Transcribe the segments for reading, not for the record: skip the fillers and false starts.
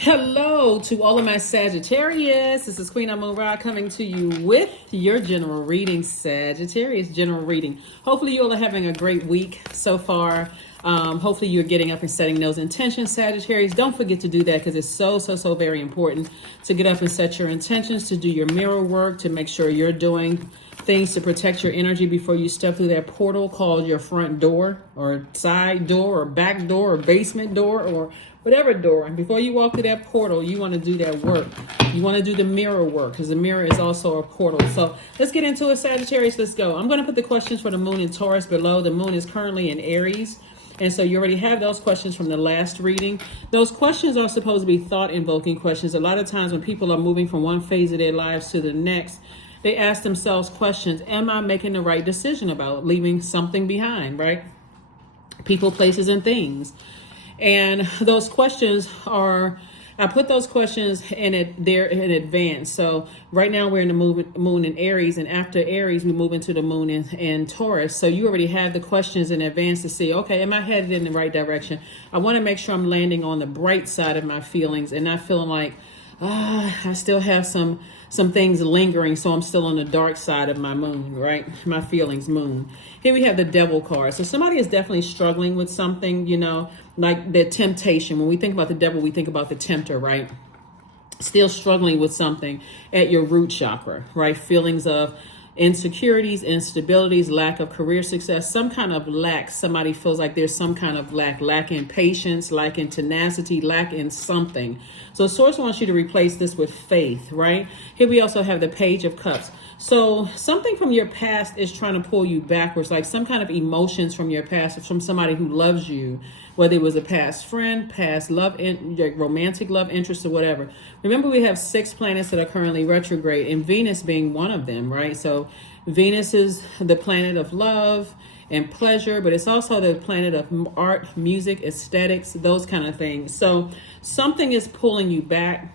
Hello to all of my Sagittarius. This is Queen Amun Ra coming to you with your general reading, Sagittarius general reading. Hopefully you all are having a great week so far. Hopefully you're getting up and setting those intentions, Sagittarius. Don't forget to do that because it's so very important to get up and set your intentions, to do your mirror work, to make sure you're doing things to protect your energy before you step through that portal called your front door or side door or back door or basement door or whatever door. And before you walk through that portal, you want to do that work. You want to do the mirror work because the mirror is also a portal. So let's get into it, Sagittarius. Let's go. I'm going to put the questions for the moon in Taurus below. The moon is currently in Aries. And so you already have those questions from the last reading. Those questions are supposed to be thought-invoking questions. A lot of times when people are moving from one phase of their lives to the next, they ask themselves questions. Am I making the right decision about leaving something behind, right? People, places, and things. And those questions are, I put those questions there in advance. So right now we're in the moon in Aries, and after Aries, we move into the moon in Taurus. So you already have the questions in advance to see, okay, am I headed in the right direction? I want to make sure I'm landing on the bright side of my feelings and not feeling like, I still have some things lingering, so I'm still on the dark side of my moon, right? My feelings moon. Here we have the Devil card. So somebody is definitely struggling with something, like the temptation. When we think about the devil, we think about the tempter, right? Still struggling with something at your root chakra, right? Feelings of insecurities, instabilities, lack of career success, some kind of lack. Somebody feels like there's some kind of lack in patience, lack in tenacity, lack in something. So Source wants you to replace this with faith, right? Here we also have the Page of Cups. So something from your past is trying to pull you backwards, like some kind of emotions from your past, from somebody who loves you, whether it was a past friend, past romantic love interest, or whatever. Remember, we have 6 planets that are currently retrograde, and Venus being one of them, right? So Venus is the planet of love and pleasure, but it's also the planet of art, music, aesthetics, those kind of things. So something is pulling you back,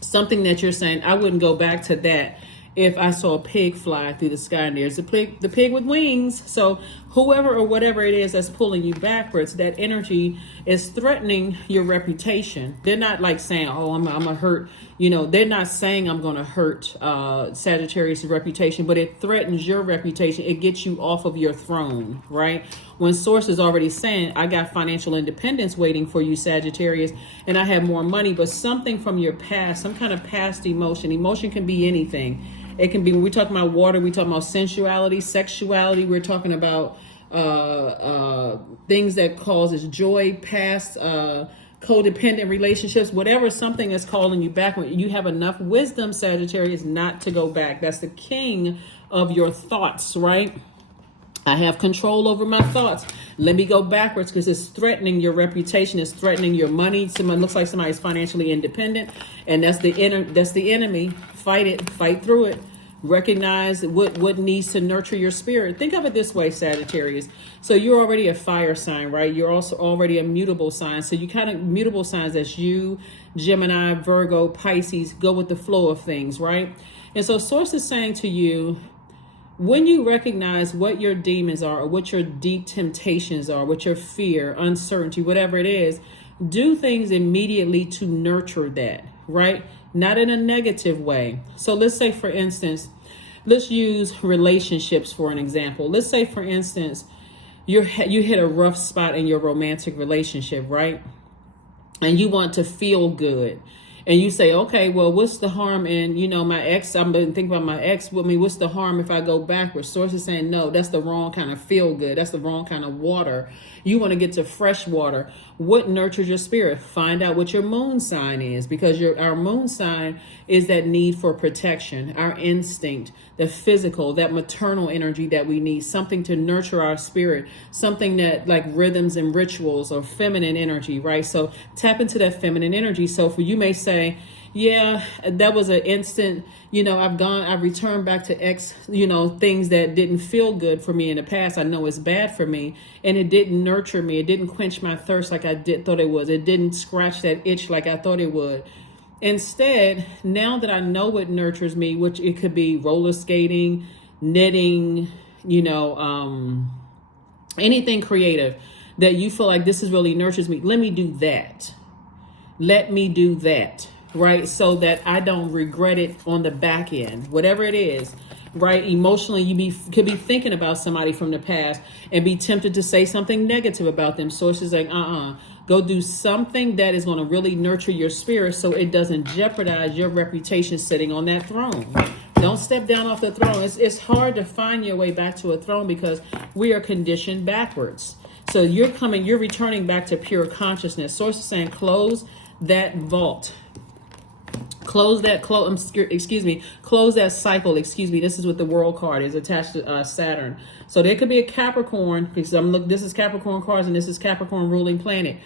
something that you're saying, I wouldn't go back to that if I saw a pig fly through the sky and there's the pig with wings. So whoever or whatever it is that's pulling you backwards, that energy is threatening your reputation. They're not like saying, oh, I'm gonna hurt, they're not saying I'm gonna hurt Sagittarius' reputation, but it threatens your reputation. It gets you off of your throne, right? When Source is already saying, I got financial independence waiting for you, Sagittarius, and I have more money, but something from your past, some kind of past emotion. Emotion can be anything. It can be, when we're talking about water, we're talking about sensuality, sexuality. We're talking about things that causes joy, past codependent relationships, whatever something is calling you back. When you have enough wisdom, Sagittarius, not to go back. That's the king of your thoughts, right? I have control over my thoughts. Let me go backwards because it's threatening your reputation. It's threatening your money. Someone looks like somebody's financially independent, and that's the enemy. Fight it. Fight through it. Recognize what needs to nurture your spirit. Think of it this way, Sagittarius. So you're already a fire sign, right? You're also already a mutable sign. So you kind of mutable signs. That's you, Gemini, Virgo, Pisces. Go with the flow of things, right? And so Source is saying to you, when you recognize what your demons are, or what your deep temptations are, what your fear, uncertainty, whatever it is, do things immediately to nurture that, right? Not in a negative way. So let's say, for instance, let's use relationships for an example. Let's say, for instance, you hit a rough spot in your romantic relationship, right? And you want to feel good. And you say, okay, well, what's the harm in, my ex? I've been thinking about my ex with me. What's the harm if I go backwards? Source is saying, no, that's the wrong kind of feel good. That's the wrong kind of water. You want to get to fresh water. What nurtures your spirit? Find out what your moon sign is, because our moon sign is that need for protection, our instinct, the physical, that maternal energy that we need, something to nurture our spirit, something that like rhythms and rituals or feminine energy, right? So tap into that feminine energy. So for you may say, yeah, that was an instant, I've returned back to X, things that didn't feel good for me in the past. I know it's bad for me, and it didn't nurture me. It didn't quench my thirst like I thought it was. It didn't scratch that itch like I thought it would. Instead, now that I know what nurtures me, which it could be roller skating, knitting, anything creative that you feel like this is really nurtures me, let me do that. Let me do that, right? So that I don't regret it on the back end, whatever it is, right? Emotionally, could be thinking about somebody from the past and be tempted to say something negative about them. Sources like, go do something that is going to really nurture your spirit so it doesn't jeopardize your reputation sitting on that throne. Don't step down off the throne. It's hard to find your way back to a throne because we are conditioned backwards. So you're returning back to pure consciousness. Source is saying, close that vault. Close that cycle. This is what the world card is attached to Saturn. So there could be a Capricorn, because this is Capricorn cards and this is Capricorn ruling planet.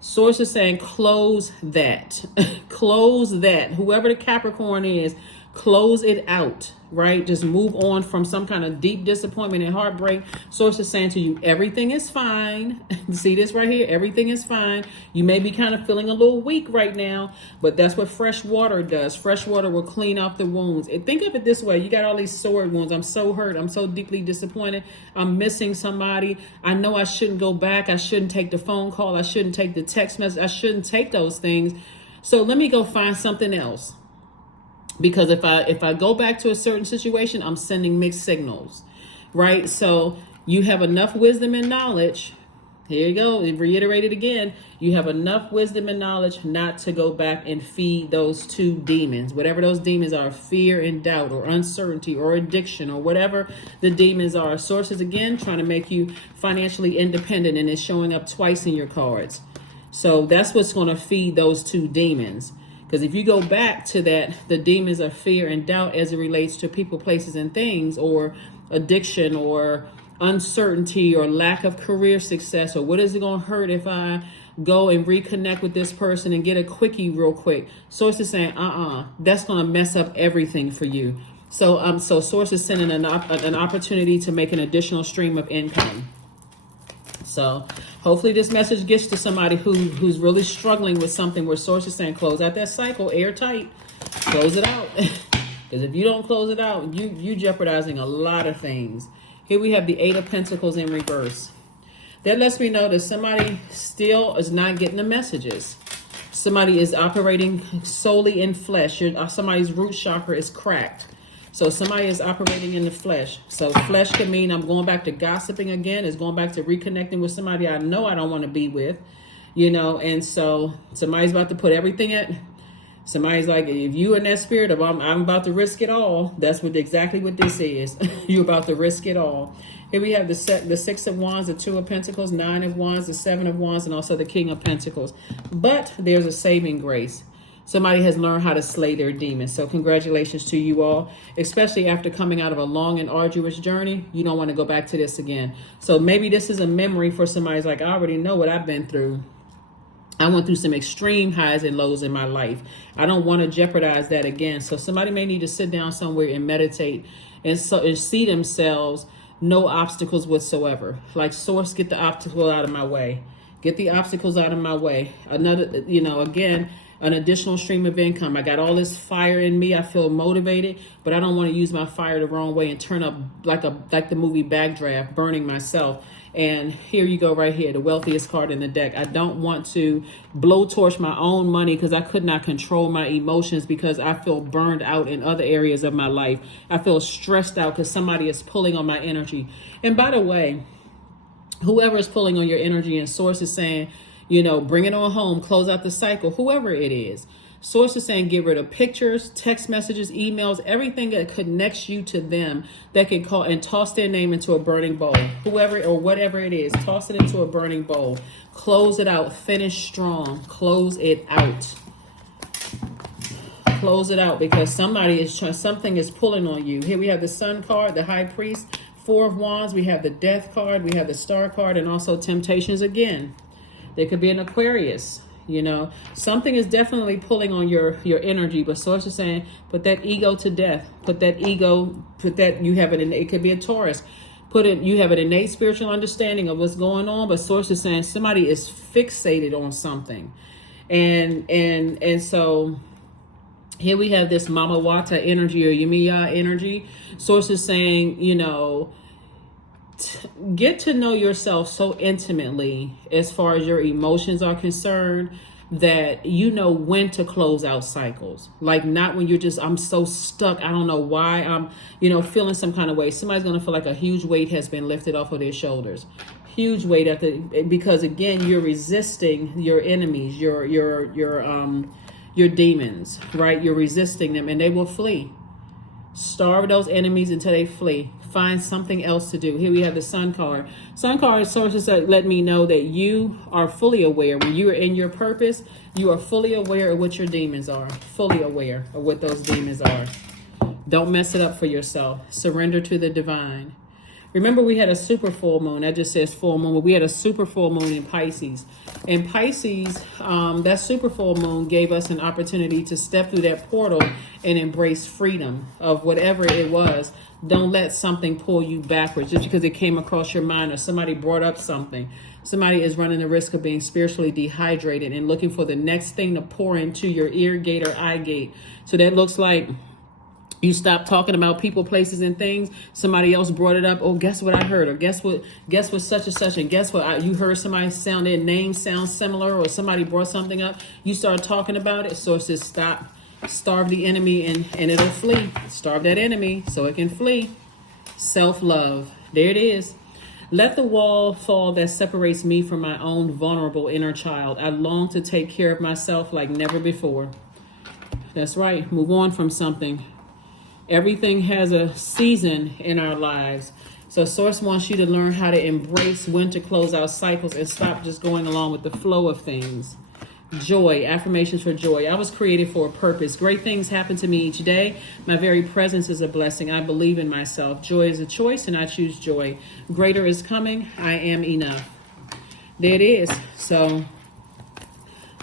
Source is saying, close that. Close that. Whoever the Capricorn is, close it out, right? Just move on from some kind of deep disappointment and heartbreak. Source is saying to you, everything is fine. See this right here? Everything is fine. You may be kind of feeling a little weak right now, but that's what fresh water does. Fresh water will clean off the wounds. And think of it this way. You got all these sword wounds. I'm so hurt. I'm so deeply disappointed. I'm missing somebody. I know I shouldn't go back. I shouldn't take the phone call. I shouldn't take the text message. I shouldn't take those things. So let me go find something else. Because if I go back to a certain situation, I'm sending mixed signals, right? So you have enough wisdom and knowledge. Here you go. Reiterate it again. You have enough wisdom and knowledge not to go back and feed those two demons, whatever those demons are, fear and doubt or uncertainty or addiction or whatever the demons are. Sources, again, trying to make you financially independent, and it's showing up twice in your cards. So that's what's going to feed those two demons. Because if you go back to that, the demons of fear and doubt as it relates to people, places, and things, or addiction, or uncertainty, or lack of career success, or what is it going to hurt if I go and reconnect with this person and get a quickie real quick? Source is saying, that's going to mess up everything for you. So Source is sending an opportunity to make an additional stream of income. So hopefully this message gets to somebody who's really struggling with something, where Source is saying, close out that cycle, airtight, close it out. Because if you don't close it out, you jeopardizing a lot of things. Here we have the Eight of Pentacles in reverse. That lets me know that somebody still is not getting the messages. Somebody is operating solely in flesh. Somebody's root chakra is cracked. So somebody is operating in the flesh. So flesh can mean I'm going back to gossiping again. It's going back to reconnecting with somebody I know I don't want to be with, and so somebody's about to put everything in. Somebody's like, if you in that spirit of I'm about to risk it all, that's exactly what this is. You're about to risk it all. Here we have the Six of Wands, the Two of Pentacles, Nine of Wands, the Seven of Wands, and also the King of Pentacles. But there's a saving grace. Somebody has learned how to slay their demons. So congratulations to you all, especially after coming out of a long and arduous journey. You don't want to go back to this again. So maybe this is a memory for somebody who's like, I already know what I've been through. I went through some extreme highs and lows in my life. I don't want to jeopardize that again. So somebody may need to sit down somewhere and meditate and see themselves, no obstacles whatsoever. Like, Source, get the obstacle out of my way. Get the obstacles out of my way. Again, an additional stream of income. I got all this fire in me. I feel motivated, but I don't want to use my fire the wrong way and turn up like the movie Backdraft, burning myself. And here you go right here, the wealthiest card in the deck. I don't want to blowtorch my own money because I could not control my emotions, because I feel burned out in other areas of my life. I feel stressed out because somebody is pulling on my energy. And by the way, whoever is pulling on your energy, and Source is saying, bring it on home, close out the cycle, whoever it is. Source is saying, get rid of pictures, text messages, emails, everything that connects you to them that can call, and toss their name into a burning bowl. Whoever or whatever it is, toss it into a burning bowl. Close it out. Finish strong. Close it out. Close it out, because something is pulling on you. Here we have the Sun card, the High Priest, Four of Wands. We have the Death card. We have the Star card, and also Temptations again. There could be an Aquarius. Something is definitely pulling on your energy, but Source is saying, put that ego to death. It could be a Taurus. You have an innate spiritual understanding of what's going on, but Source is saying somebody is fixated on something. And so here we have this Mama Wata energy, or Yumiya energy. Source is saying, get to know yourself so intimately as far as your emotions are concerned, that you know when to close out cycles. Like not when you're just, I'm so stuck. I don't know why I'm, feeling some kind of way. Somebody's going to feel like a huge weight has been lifted off of their shoulders. Huge weight because again, you're resisting your enemies, your demons, right? You're resisting them and they will flee. Starve those enemies until they flee. Find something else to do. Here we have the Sun card. Sun card sources that let me know that you are fully aware. When you are in your purpose, you are fully aware of what your demons are. Fully aware of what those demons are. Don't mess it up for yourself. Surrender to the divine. Remember, we had a super full moon. That just says full moon. But we had a super full moon in Pisces. In Pisces, that super full moon gave us an opportunity to step through that portal and embrace freedom of whatever it was. Don't let something pull you backwards just because it came across your mind or somebody brought up something. Somebody is running the risk of being spiritually dehydrated and looking for the next thing to pour into your ear gate or eye gate. So that looks like you stop talking about people, places, and things. Somebody else brought it up. Oh, guess what I heard? Or guess what such and such? And guess what? You heard somebody their name sounds similar, or somebody brought something up. You start talking about it. So it says stop. Starve the enemy and it'll flee. Starve that enemy so it can flee. Self-love. There it is. Let the wall fall that separates me from my own vulnerable inner child. I long to take care of myself like never before. That's right. Move on from something. Everything has a season in our lives. So Source wants you to learn how to embrace when to close out cycles and stop just going along with the flow of things. Joy, affirmations for joy. I was created for a purpose. Great things happen to me each day. My very presence is a blessing. I believe in myself. Joy is a choice and I choose joy. Greater is coming. I am enough. There it is. So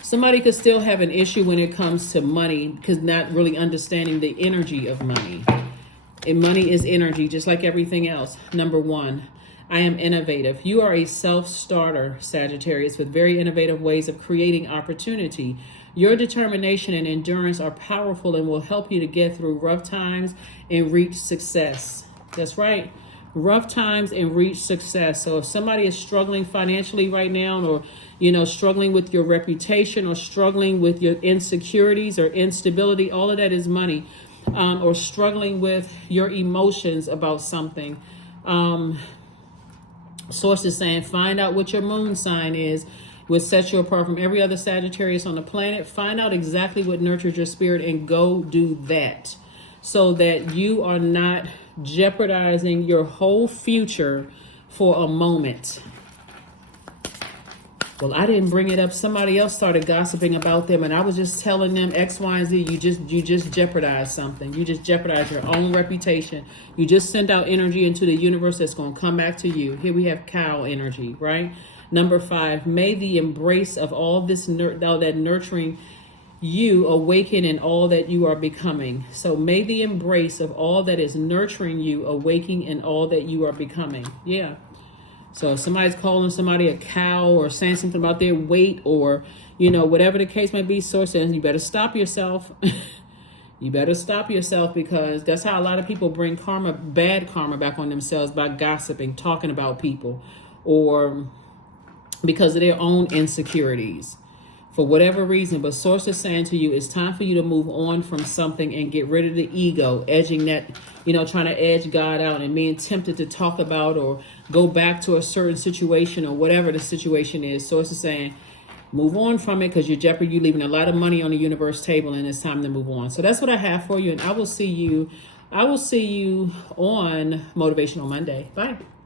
somebody could still have an issue when it comes to money because not really understanding the energy of money. And money is energy, just like everything else. Number one, I am innovative. You are a self-starter, Sagittarius, with very innovative ways of creating opportunity. Your determination and endurance are powerful and will help you to get through rough times and reach success. That's right. Rough times and reach success. So if somebody is struggling financially right now, or struggling with your reputation, or struggling with your insecurities or instability, all of that is money, or struggling with your emotions about something. Source is saying find out what your moon sign is, which sets you apart from every other Sagittarius on the planet. Find out exactly what nurtures your spirit and go do that, so that you are not jeopardizing your whole future for a moment. Well, I didn't bring it up. Somebody else started gossiping about them, and I was just telling them X, Y, and Z. You just jeopardized something. You just jeopardized your own reputation. You just sent out energy into the universe that's going to come back to you. Here we have cow energy, right? Number 5, may the embrace of all this all that nurturing you awaken in all that you are becoming. So may the embrace of all that is nurturing you awaken in all that you are becoming. Yeah. So if somebody's calling somebody a cow or saying something about their weight, or, whatever the case may be, Source says you better stop yourself. You better stop yourself, because that's how a lot of people bring bad karma back on themselves, by gossiping, talking about people, or because of their own insecurities. For whatever reason. But Source is saying to you, it's time for you to move on from something and get rid of the ego, edging that, trying to edge God out and being tempted to talk about or go back to a certain situation or whatever the situation is. Source is saying, move on from it, because you're leaving a lot of money on the universe table, and it's time to move on. So that's what I have for you. And I will see you on Motivational Monday. Bye.